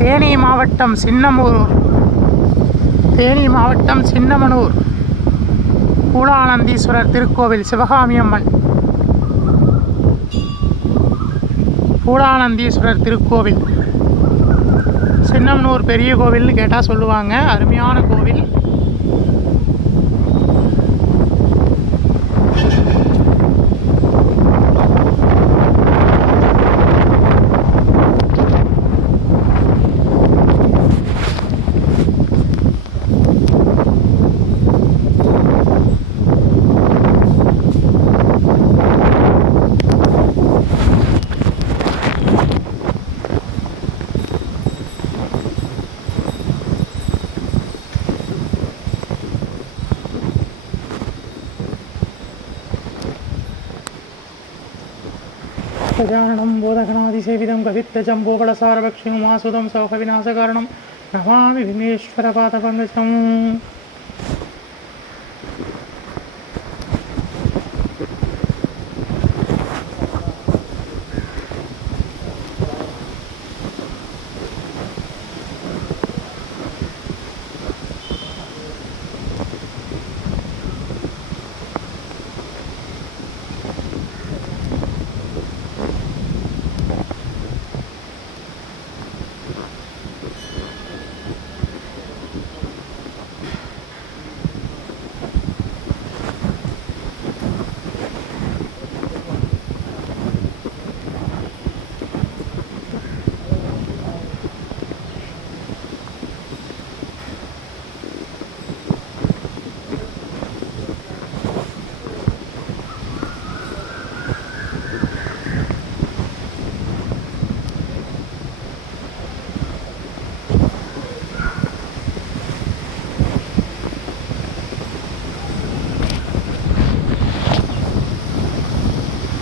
தேனி மாவட்டம் சின்னமனூர் பூலானந்தீஸ்வரர் திருக்கோவில். சிவகாமி அம்மன் பூலானந்தீஸ்வரர் திருக்கோவில். சின்னமனூர் பெரிய கோவில்னு கேட்டால் சொல்லுவாங்க. அருமையான கோவில். गजाननं बोधगणादिसेवितं कवित्तजम्बोफलसारभक्षिणुमासुदं शोकविनाशकारणं नमामि विघ्नेश्वरपादपङ्कजम्.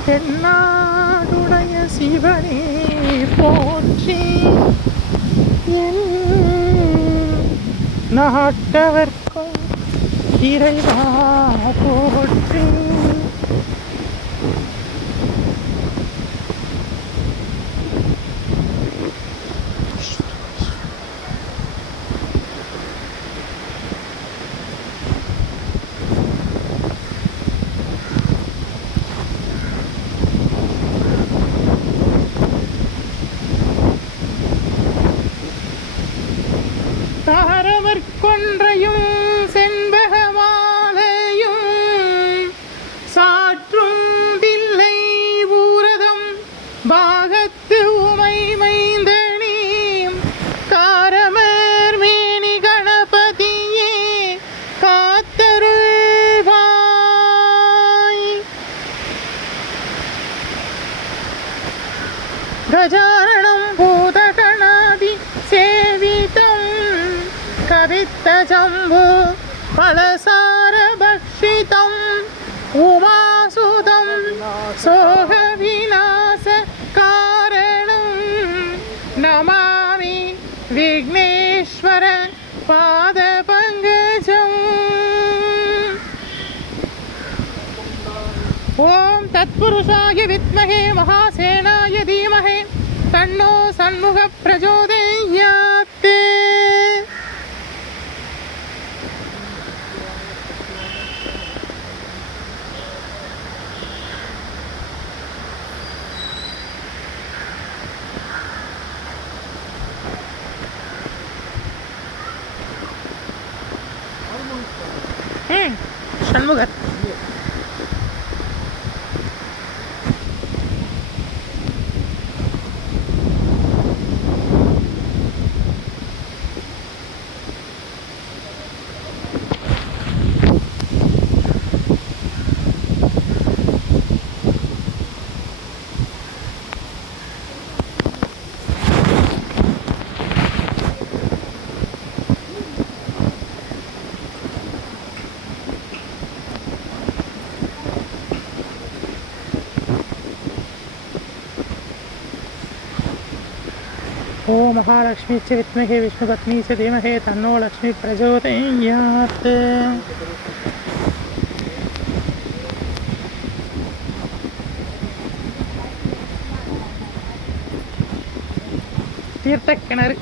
தென்னாடுடைய சிவனே போற்றி, என் நாட்டவர்க்கும் இறைவா போற்றி. தாரமற்கொன்றையும் செண்பகமாலையும் சாற்றும் தில்லை ஊரதம் பாகத்து உமை மைந்தனே காரமர் மேனி கணபதியே காத்தருள்வாய். கஜானனம் பூதகணாதி சேவிதம் கவித்தஜம்பு பலசாரபக்ஷிதம் உமாசுதம் சோகவிநாச காரணம் நமாமி விக்னேஸ்வர பாதபங்கஜம். ஓம் தத்புருஷாய வித்மஹே மகாசேனாய தீமஹே தன்னோ சண்முக பிரச்சோதயாத். சண்முகர் ओ महालक्ष्मी च विद्महे विष्णुपत्नी च धीमहि तन्नो लक्ष्मी प्रचोदयात्. तीर्थकिणறு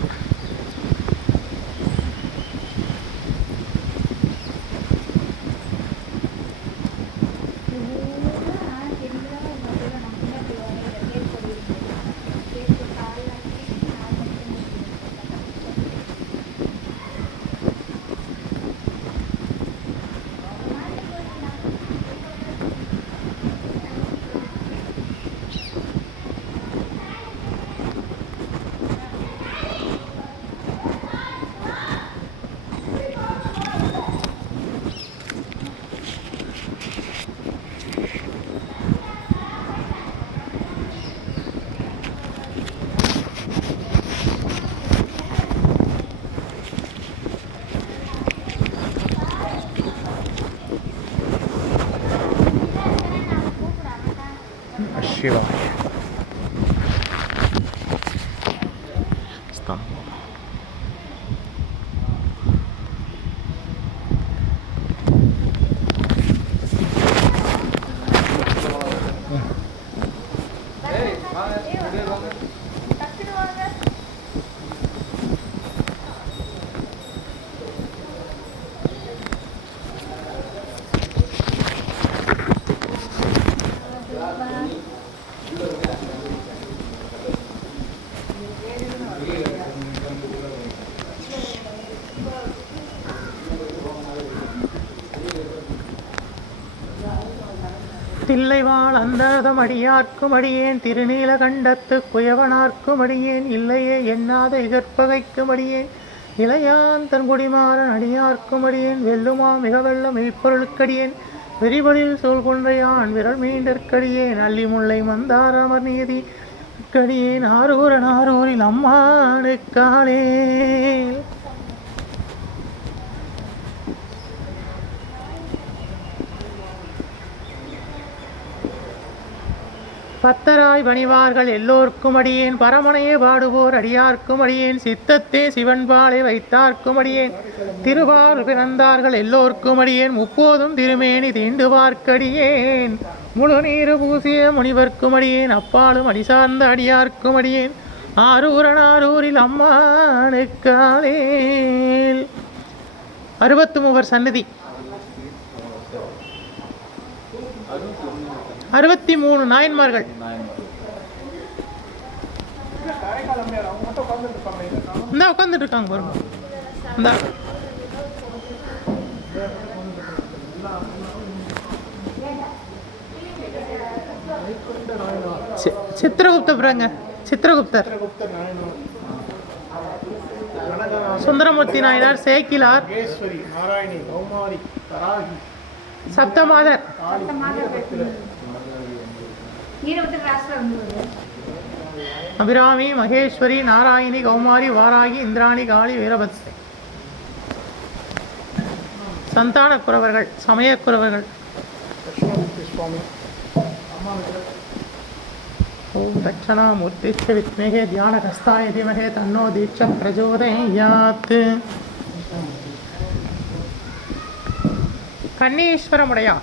கஷ்டம். தில்லைவாழ் அந்தரதம் அடியார்க்கும் அடியேன் திருநீலகண்டத்து குயவனார்க்கும் அடியேன் இல்லையே எண்ணாத எதிர்ப்பகைக்கும் அடியேன் இளையாந்தன் குடிமாறன் அடியார்க்கும் அடியேன் வெல்லுமா மிக வெள்ள மெய்ப்பொருளுக்கடியேன் விரிபொழில் சூழ்குன்றையான் விரல் மீண்டற்கடியேன் அள்ளி முல்லை மந்தாரமர் நீதி கடியேன் ஆரூரில் அம்மானுக்காலே. பத்தராய் பணிவார்கள் எல்லோர்க்கும் அடியேன் பரமனையே பாடுவோர் அடியார்க்கும் அடியேன் சித்தத்தே சிவன்பாலை வைத்தார்க்கும் அடியேன் திருவார் பிறந்தார்கள் எல்லோர்க்கும் அடியேன் முப்போதும் திருமேனி தீண்டுவார்க்கடியேன் முழு நீரு பூசிய முனிவர்க்கும் அடியேன் அப்பாலும் அடி சார்ந்த அடியார்க்கும் அடியேன் ஆரூரில் அம்மானுக்காலே. 63 சன்னதி, 63 நாயன்மார்கள். இந்த உட்காந்துட்டு இருக்காங்க பாருங்க. இந்த சித்திரகுப்தர் பாருங்க, சித்திரகுப்தர், சுந்தரமூர்த்தி நாயனார், சேக்கிலார், சப்தமாதர், அபிராமி, மகேஸ்வரி, நாராயணி, கௌமாரி, வாராகி, இந்திராணி, காளி, வீரபத்ரி. சந்தான குறவர்கள், சமய குறவர்கள். ஓம் தட்சணாமூர்த்திச்ச வித்மஹே தியானகஸ்தாய தீமஹே தன்னோ தீட்ச பிரச்சோதயாத். கண்ணீஸ்வரமுடையா.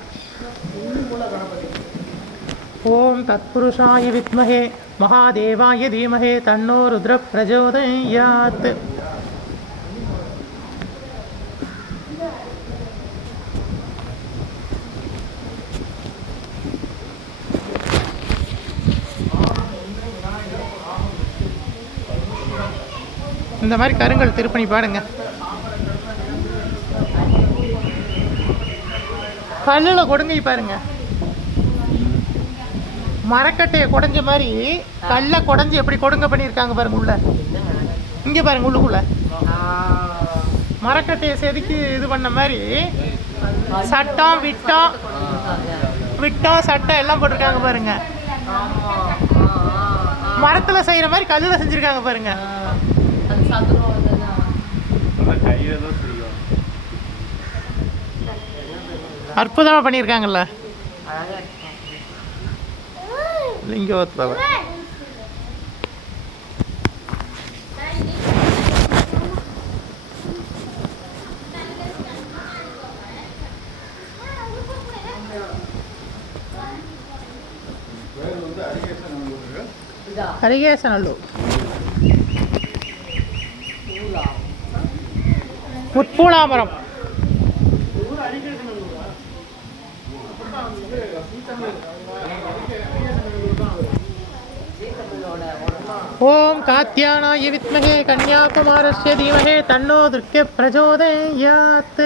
ஓம் தத்புருஷாய வித்மஹே மகாதேவாய தீமஹே தன்னோ ருத்ர பிரச்சோதயாத். இந்த மாதிரி கருங்கல் திருப்பணி பாருங்க. கல்லில் கொடுங்கை பாருங்க, மரக்கட்டையை குடஞ்ச மாதிரி கல்லை குடஞ்சி எப்படி கொடுங்க பண்ணியிருக்காங்க பாருங்க. உள்ள இங்கே பாருங்க, உள்ளுக்குள்ள மரக்கட்டையை செதுக்கி இது பண்ண மாதிரி சட்டம் விட்டம் சட்டம் எல்லாம் போட்டிருக்காங்க பாருங்க. மரத்தில் செய்கிற மாதிரி கல்லில் செஞ்சுருக்காங்க பாருங்க. அற்புதமாக பண்ணியிருக்காங்கல்ல. லிங்கோத்பவர். ஹரிகேசநல்லூர். முற்பூலாமரம். ஓம் காத்யானாய வித்மஹே கன்யாகுமாரஸ்ய தீமஹே தன்னோ துர்க்கை பிரச்சோதயாத்.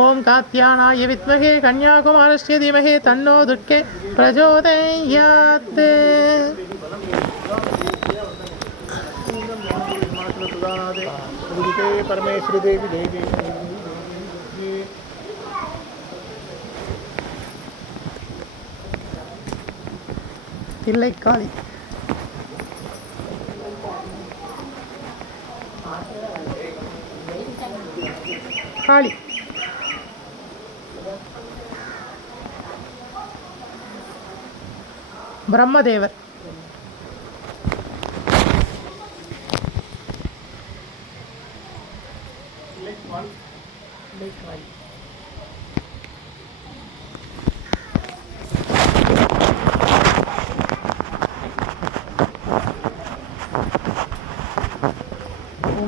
ஓம் காத்யானாய வித்மஹே கன்யாகுமாரஸ்ய தீமஹே தன்னோ துர்க்கை பிரச்சோதயாத். பரமேஸ்வரி தேவி தேவி. தில்லைக்காளி. காளி. பிரம்மதேவர்.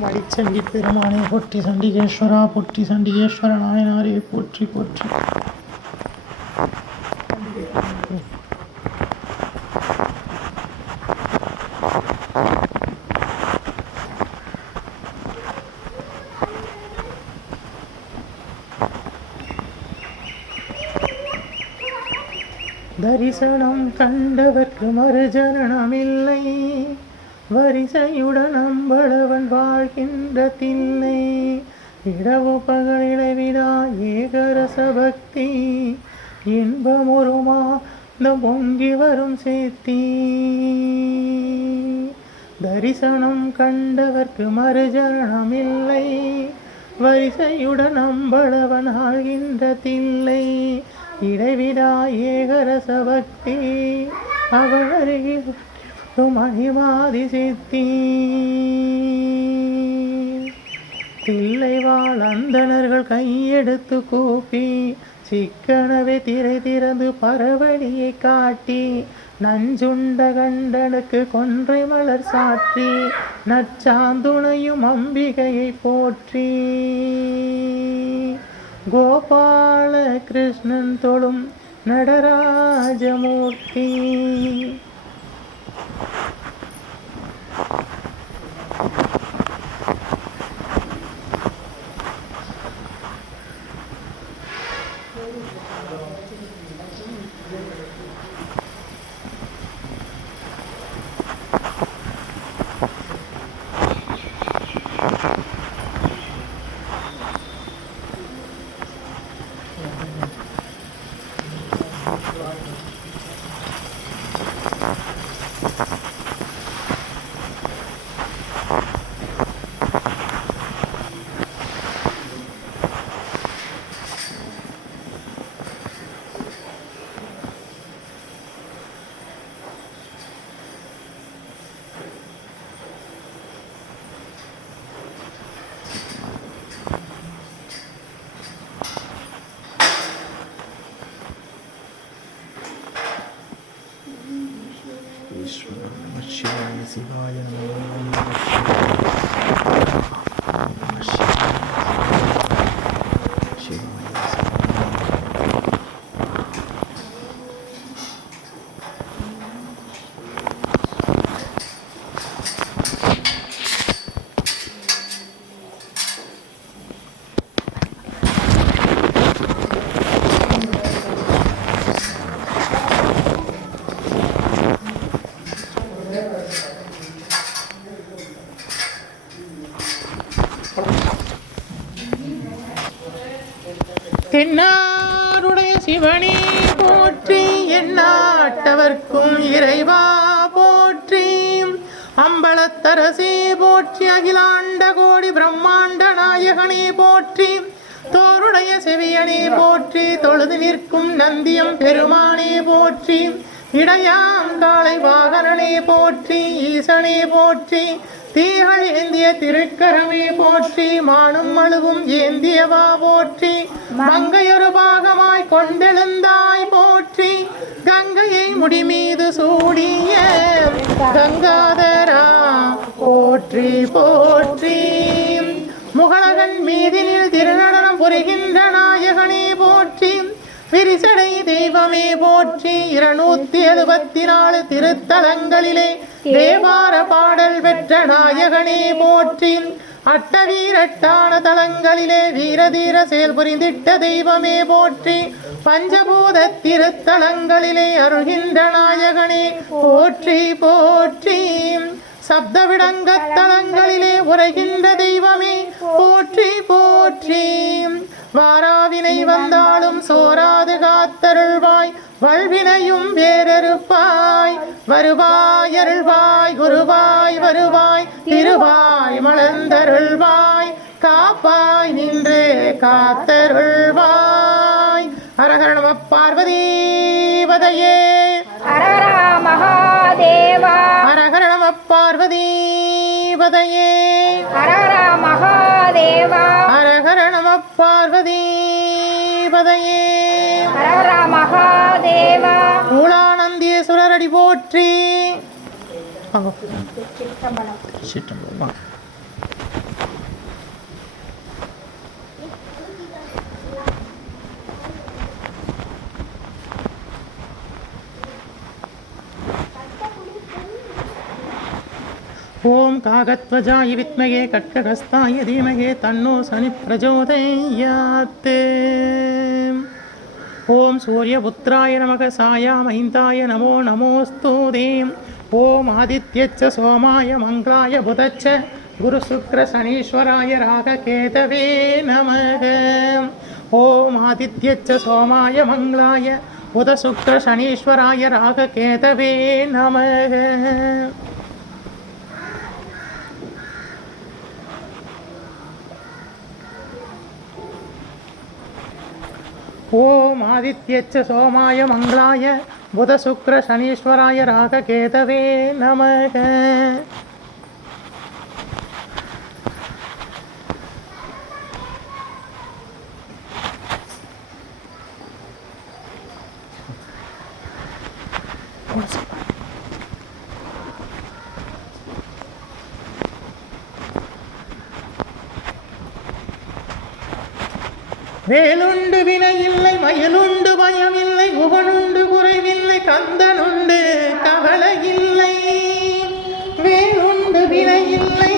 மடிச்சண்டி பெருமானே போற்றி, சண்டிகேஸ்வரா போற்றி, சண்டிகேஸ்வர நாயனாரே போற்றி போற்றி. தரிசனம் கண்டவர்க்கு மறுஜனனமில்லை, வரிசையுடன் அம்பளவன் வாழ்கின்ற தில்லை. இடவு பகலிடவிடா ஏகரச பக்தி, இன்பமொருமா பொங்கி வரும் சேத்தி. தரிசனம் கண்டவர்க்கு மறுஜனனமில்லை, வரிசையுடன் அம்பளவன் ஆழ்கின்ற தில்லை. இடைவிடா ஏகரச பக்தி, அவள் அருகில் மணிமாதி சித்தி. தில்லை வாழ் அந்தணர்கள் கையெடுத்து கூப்பி, சிக்கனவே திரை திறந்து பரவழியை காட்டி, நஞ்சுண்ட கண்டனுக்கு கொன்றை மலர் சாற்றி, நற்சாந்துணையும் அம்பிகையை போற்றி. கோபால கிருஷ்ணன் தொழும் நடராஜமூர்த்தி. சிவாய சிவாய தென்னாருடைய சிவனே போற்றி, எந்நாட்டவர்க்கும் இறைவா போற்றி. அம்பலத்தரசே போற்றி, அகிலாண்ட கோடி பிரம்மாண்ட நாயகனே போற்றி. தோருடைய செவியனே போற்றி, தொழுது நிற்கும் நந்தியம் பெருமானே போற்றி. இடையாங்காலை வாகனனே போற்றி, ஈசனே போற்றி. தீகள் ஏந்திய திருக்கரமே போற்றி, மானும் மழுவும் ஏந்தியவா போற்றி. மங்கையொரு பாகமாய் கொண்டெழுந்தாய் போற்றி, கங்கையை முடிமீது சூடிய கங்காதரா போற்றி போற்றி. முகலகன் மீதினில் திருநடனம் புரிகின்ற நாயகனே போற்றி. விரிசடை தெய்வமே போற்றி, 274 திருத்தலங்களிலே தேவார பாடல் பெற்ற நாயகனே போற்றி. அட்டவீரட்டான தலங்களிலே வீரதீர செயல் புரிந்திட்ட தெய்வமே போற்றி. பஞ்சபூத திருத்தலங்களிலே அருகின்ற நாயகனே போற்றி போற்றி. சப்தவிடங்க தலங்களிலே உரைகின்ற தெய்வமே போற்றி போற்றி. வாராவினை வந்தாலும் சோராது காத்தருள்வாய், வல்வினையும் வேறறுப்பாய். வருவாய் அருள்வாய் குருவாய், வருவாய் திருவாய் மலர்ந்தருள்வாய். காப்பாய் நின்றே காத்தருள்வாய். ஹரஹர நம பார்வதீபதையே, ஹரஹர மகாதேவா. ஹரஹர நம பார்வதீபதையே, ஹரஹர மகாதேவா. ஹரஹர பார்வதீபதையே ஹரஹர மகாதேவா மூலானந்தீஸ்வரர் அடி போற்றி. வாங்க. சிற்றம்பலம். வாங்க. ஓம் காகத்வஜாய வித்மகே கட்ககஸ்தாய தீமகே தன்னோ சனி பிரச்சோதயாத். ஓம் சூரியபுத்திராய நமக சாயா மஹிந்தாய நமோ நமோஸ்து தேம். ஓம் ஆதித்யச்ச சோமாய மங்களாய புதச்ச குரு சுக்ர சனீஸ்வராய ராககேதவே நமக. ஓம் ஆதித்யச்ச சோமாய மங்களாய புத சுக்ர சனீஸ்வராய ராககேதவே நமக. ஓம் ஆதித்யச்ச சோமாய மங்களாய புத சுக்ர சனீஸ்வராய ராககேதவே நமக. வேலுண்டு வினையில்லை மயிலுண்டு பயமில்லை குகனுண்டு குறைவில்லை கந்தனுண்டு கவலையில்லை. வேலுண்டு வினையில்லை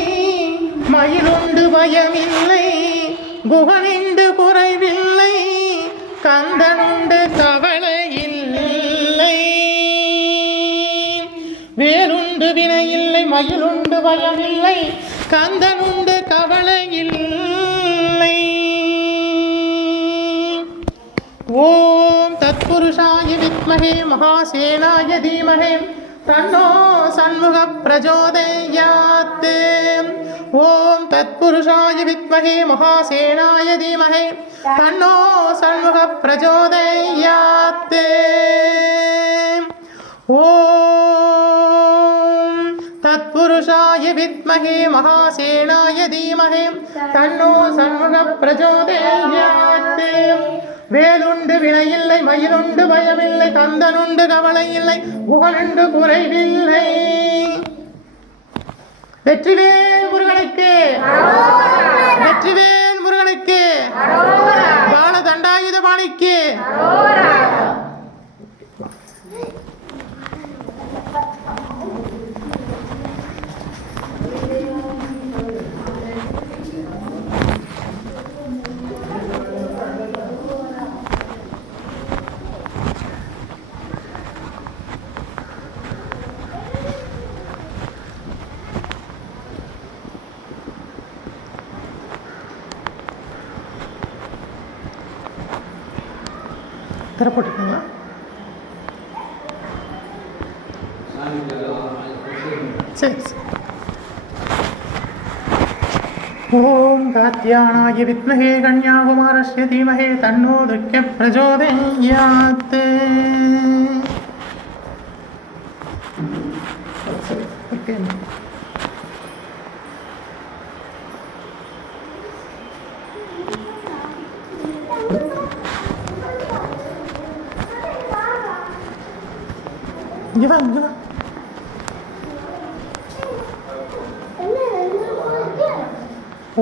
மயிலுண்டு பயமில்லை குகனிண்டு குறைவில்லை கந்தனுண்டு கவலையில்லை. வேலுண்டு வினையில்லை மயிலுண்டு பயமில்லை கந்தனுண்டு கவலையில்லை. ஓம் தத்புருஷாய வித்மஹே மகாசேனாய தீமஹே தன்னோ சண்முக பிரச்சோதயாத். ஓம் தத்புருஷாய வித்மஹே மகாசேனாய தீமஹே தன்னோ சண்முக பிரச்சோதயாத். ஓம் தத்புருஷாய வித்மஹே மகாசேனாய தீமஹே தன்னோ சண்முக பிரச்சோதயாத். வேலுண்டு வினையில்லை மயிலுண்டு பயமில்லை கந்தனுண்டு கவலை இல்லை குகனுண்டு குறைவில்லை. வெற்றிவேல் முருகனுக்கு வெற்றிவேல் முருகனுக்கு பால தண்டாயுத பாணிக்கு. திரை போட்டுருக்கீங்களா? சரி. ஓம் காத்யானாய வித்மஹே கன்யாகுமாரஸ்ய தீமஹே தன்னோ துர்க்க பிரச்சோதயாத். ஓகே. இங்கே வா இங்கே வா.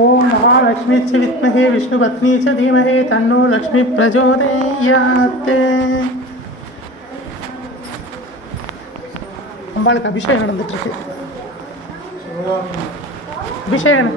ஓம் மகாலட்சுமி च विद्महे विष्णुपत्नी च धीमहि तन्नो लक्ष्मी प्रचोदयात्. அம்பாளுக்கு அபிஷேகம் நடந்துட்டு இருக்கு. அபிஷேகம்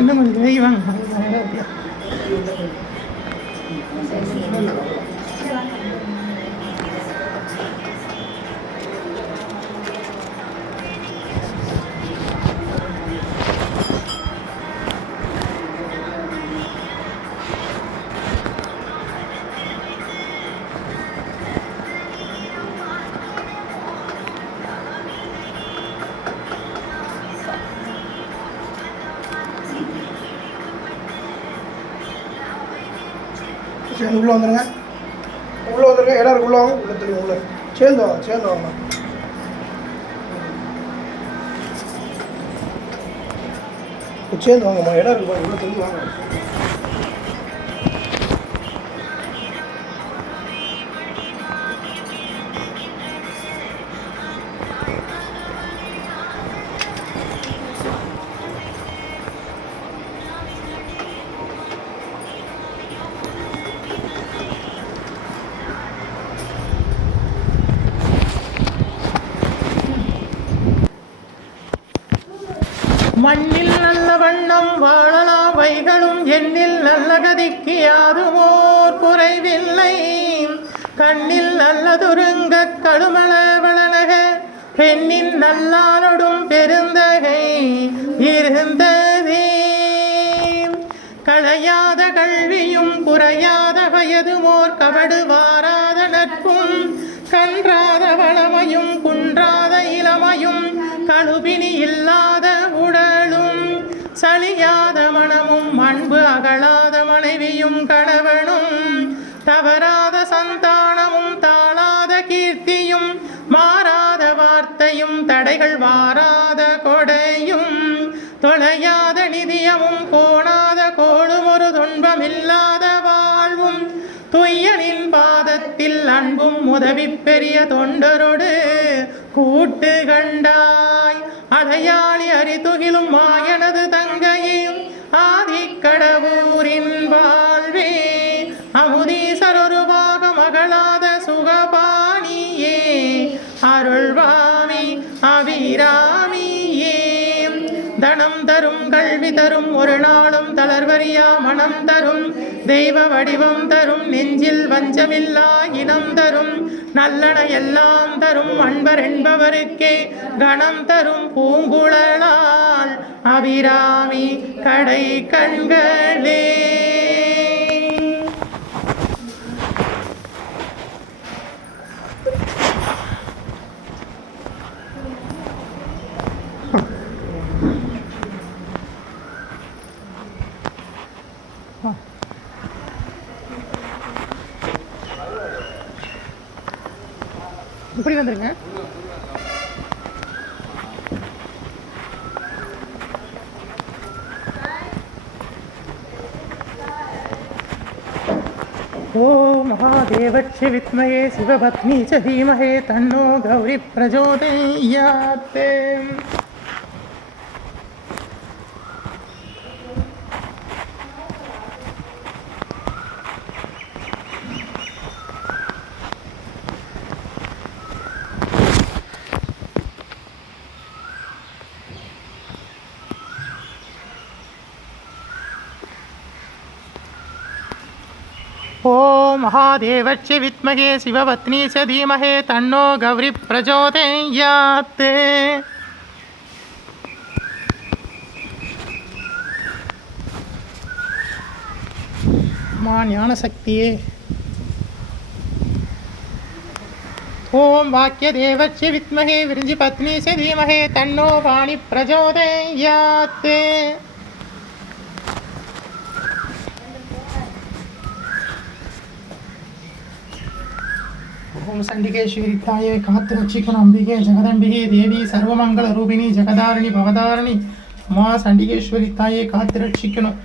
இன்னும் கொஞ்சம் விலகி வாங்க. சரி உள்ளே வந்துடுங்க, உள்ளே வந்துடுங்க, எல்லாரும் உள்ளே வாங்க, உள்ளே தெரியும், உள்ளே சேர்ந்து வாங்க, சேர்ந்து வாங்க. சேர்ந்து வாங்கம்மா, இடம் இருக்கு பாருங்க, உள்ளே தெரிஞ்சு வாங்க. மண்ணில் நல்ல வண்ணம் வாழலாம் வைகளும் எண்ணில் நல்ல கதிக்கு யாதுமோர் குறைவில்லை. கண்ணில் நல்லதுருங்க கடுமள வளனக பெண்ணின் நல்லானொடும் பெருந்தகை இருந்ததே. களையாத கல்வியும் குறையாத வயதுமோர் கபடு வாராத நட்பும் கன்றாத வளமையும் குன்றாத இளமையும் கழுபினி இல்லாத உடலும் சலியாத மனமும் அன்பு அகலாத மனைவியும் கணவனும் தவறாத சந்தானமும் தாழாத கீர்த்தியும் மாறாத வார்த்தையும் தடைகள் வாராத கொடையும் தொலையாத நிதியமும் கோணாத கோளும் ஒரு துன்பமில்லாத வாழ்வும் துய்யனின் பாதத்தில் அன்பும் உதவி பெரிய தொண்டரோடு கூட்டு கண்டாய். அலையாளி அறிதுகிலும் மாயனது தங்கையும் ஆதிக்கடவூரின் வாழ்வே அமுதீசரொருவாக மகளாத சுகபாணியே அருள்வாமி அபிராமியே. தனம் தரும் கல்வி தரும் ஒரு நாளும் தளர்வறியா மனம் தரும் தெய்வ வடிவம் தரும் நெஞ்சில் வஞ்சமில்லா இனம் தரும் நல்லன எல்லாம் தரும் அன்பர் என்பவருக்கே கணம் தரும் பூங்குழலால் அபிராமி கடை கண்களே. இப்படி வந்துருங்க. ஓம் மகாதேவஸ்ய வித்மஹே சிவபத்னி ச தீமஹே தன்னோ கௌரி பிரச்சோதயாத். ஓம் மகாதேவஸ்ய வித்மஹே சிவபத்னி ச தீமஹே தன்னோ கௌரி பிரச்சோதயாத். மா ஞானசக்தியே. ஓம் வாக்கியதேவஸ்ய வித்மஹே விருஞ்சி பத்னி ச தீமஹே தன்னோ வாணி பிரச்சோதயாத். ஓம் சண்டிகேஸ்வரி தாயே காத்து ரட்சிக்கணும் அம்பிகே ஜெகதம்பிகே தேவி சர்வமங்கல ரூபிணி ஜெகதாரணி பவதாரணி மா சண்டிகேஸ்வரி தாயே காத்து ரட்சிக்கணும்.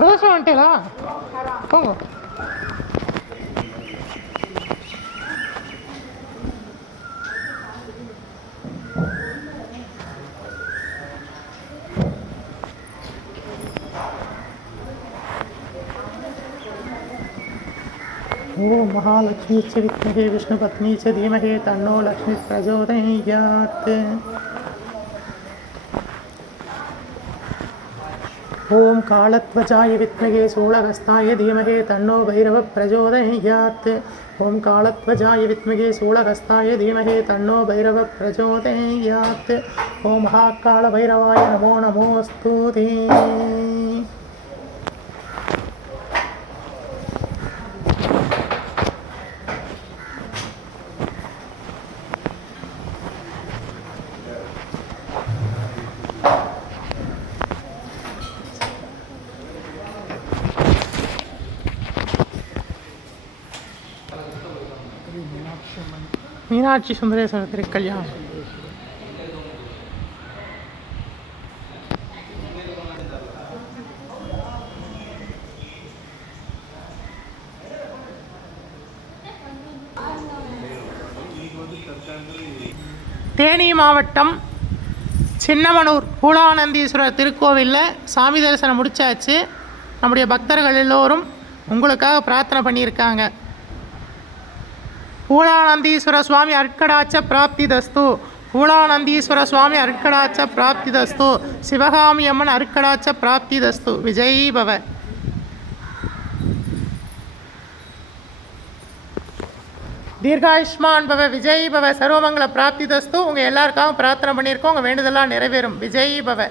தோசம் வந்துட்டேலா போங்க. ஓம் மகாலட்சுமி ச வித்மஹே விஷ்ணுபத்னி ச தீமஹே தன்னோ லக்ஷ்மி பிரச்சோதயாத். ஓம் காலத்வஜாய வித்மஹே சூலகஸ்தாய தீமஹே தன்னோ பைரவ பிரச்சோதயாத். ஓம் காலத்வஜாய வித்மஹே சூலகஸ்தாய தீமஹே தன்னோ பைரவ பிரச்சோதயாத். ஓம் மகாகால பைரவாய நமோ நமோஸ்துதே. மீனாட்சி சுந்தரேஸ்வரர் திருக்கல்யாணம். தேனி மாவட்டம் சின்னமனூர் பூலானந்தீஸ்வரர் திருக்கோவிலில் சாமி தரிசனம் முடிச்சாச்சு. நம்முடைய பக்தர்கள் எல்லோரும் உங்களுக்காக பிரார்த்தனை பண்ணியிருக்காங்க. பூலானந்தீஸ்வர சுவாமி அருட்கடாச்ச பிராப்தி தஸ்து, பூலானந்தீஸ்வர சுவாமி அருட்கடாச்ச பிராப்தி தஸ்து, சிவகாமி அம்மன் அருட்கடாச்ச பிராப்தி தஸ்து. விஜய் பவ. தீர்காயுஷ்மான் பவ, விஜய் பவ, சர்வமங்கல பிராப்தி தஸ்து. உங்கள் எல்லாருக்காகவும் பிரார்த்தனை பண்ணியிருக்கோம். உங்கள் வேண்டுதலாக நிறைவேறும். விஜய் பவ.